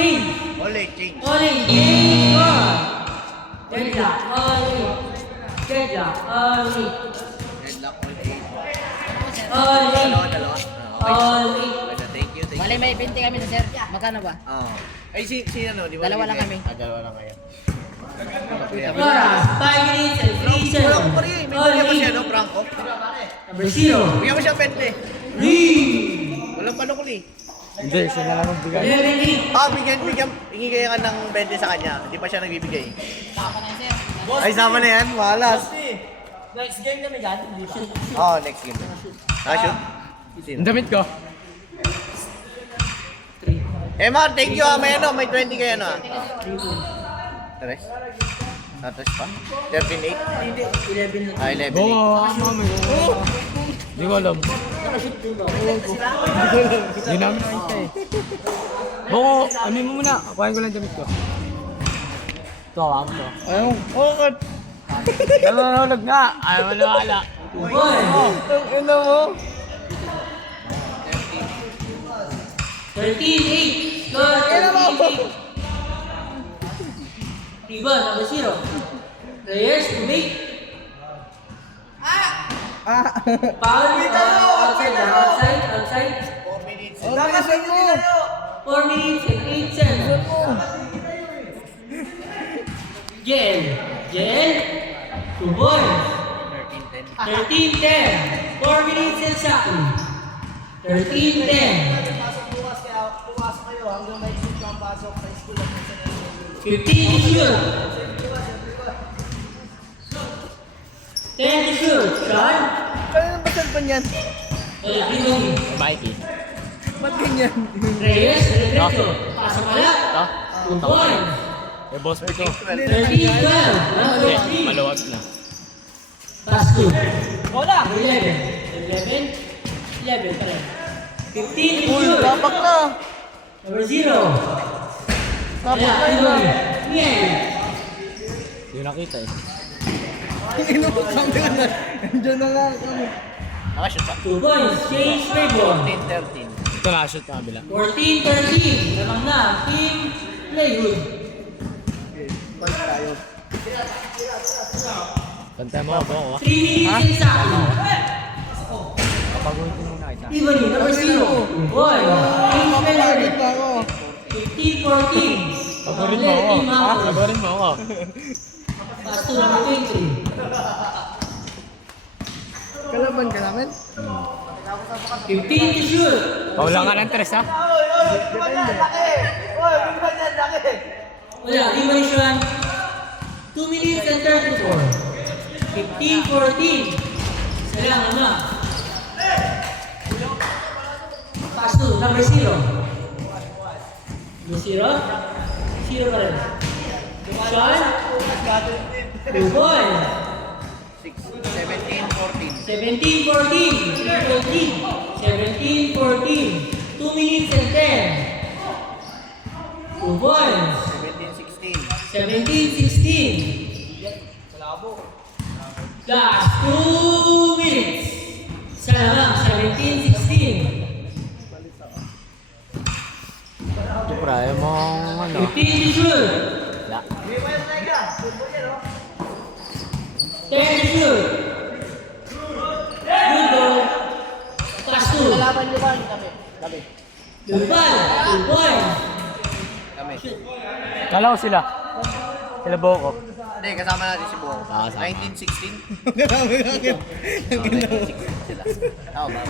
change. Ole, change. Ole, change. Score. Deadlock. Ole. Deadlock. Ole. Headlock, all change. Ole. Dalawa. Ole. Okay, thank you. Bale, may 20 kami na sir. Magkano ba? Ay, si ano, di ba? Dalawa lang kami. Dalawa lang kayo. Oras, 5 minutes and 3 Wala seconds. ko pa rin. May bigyan mo siya, no? Franco. Number 0. Bigyan mo siya 20. Lee. Walang panukul eh. Hindi, siya na lang magbigay. 11. Bigyan. Hingi kayo ka ng 20 sa kanya. Hindi pa siya nagbibigay. Saka na sir. Ay, sama na yan. Malas. Next game kami dyan. Next game. Shoot. Ang damit ko. Mar, thank you may 20 kayo Tres? Tres pa? 13-8? Hindi, 11 na. 11-8. Oo, mami. Hindi ko alam. Hindi namin nakita eh. Boko, amin mo muna. Kuhain ko lang damit ko. Ito, ako to. Ayaw. Okay. Nanonood nga. Ayaw mo nawala. Ino mo? 13-8. Score, 13-8. Riba, number 0. Players to make. Foul. Outside. 4 minutes. 4 minutes and 8 seconds. Jen. 2 points. 13-10. 4 minutes exactly. 13-10. 15 to shoot. 10 to shoot. Sean. Kaya ba cellphone yan? Wala, Rimoni. Mikey. Ba't ganyan? Reyes, Regreso. Pasok wala. Ito. 2 points. Eh, boss mo ito. 13-12. Hindi, maluwag na. Pass 2. Wala. 11 pa rin. 15 to shoot. Tapak na. Number 0. Wala, Rimoni. Niel. Hindi nakita eh. Inubuksan ka na. Nandiyan na nga kami. Nakashoot pa? 2 points. Change favor. 14-13. Ito na-shoot na kabila. 14-13. Lamang na. Team Playhood. Balik tayo. Pantay mo ako ako. 3 minutes exactly. Kapaguhin ko muna kita. Rimoni, number 0. Boy. Change Kapagod favor. pa ako. 15-14. Pagurin mo ako. Pagurin mo ako. Pass to number 23. Kalaban ka namin? 15 to shoot. Paulang ka ng tres ha? Wala, Rimoni Sean. 2 minutes and 34. 15-14. Isa lang, ano? Pass to number 0. Number 0? 0 pa rin. Sean. 2 points. 17-14. 17-14. 17-14. 2 minutes and 10. 2 points. 17-16. 17-16. Last 2 minutes. Isa lang, 17-16. Ito prayo mong ano. 15 to shoot. Wala. 10 to shoot. Good goal. Pass 2. Kalaban nyo ba? Kami. Good ball. 2 points. Kami. Kala ko sila. Sila Boko. Hindi, kasama natin si Buong. Ah, sa- 19-16. Kasama natin. 19-16 sila. Tama ba?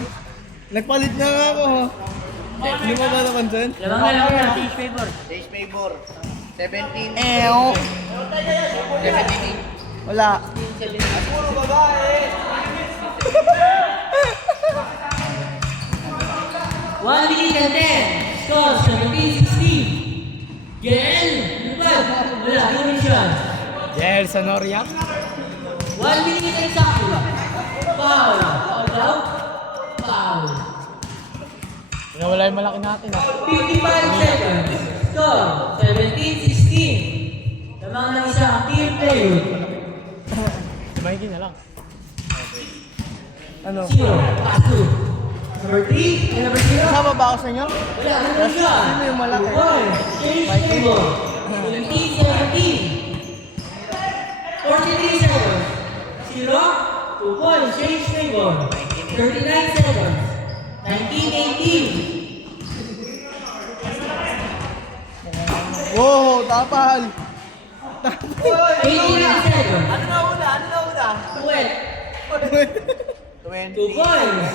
Nagpalit na nga ako. Hindi mo ba naman dyan? Lamang na. Teach favor. Stage favor. 17. 17-8. Wala. Puro babae. 1 minute and 10. Score 17-16. Gael. Good ball. Wala, Rimoni Sean. Jael Sonoria. 1 minute and exactly. Foul. Foul daw? Foul. Pinawala yung malaki natin ha. 55 seconds. Score 17-16. Lamang ng isang team player. Si Mikey na lang. Ano? 0. Pass 2. Number 3 and number 0. Kasama ba ako sa inyo? Wala, ano siya? Sino yung malaki? 2 points. Change table. 17-17. 43 seconds. 0. 2 points. Change table. 39 seconds. 19-18. Wow, tapal! 89 seconds. Ano na una? 12. 2 points.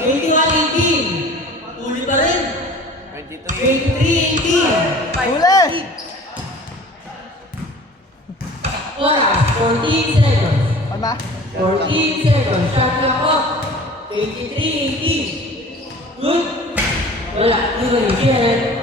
21-18. Uli pa rin. 23-18. Huli! Oras, 14 seconds. Ano? 14 seconds. Shot clock off. 23-18. Good. Wala. Good. Share.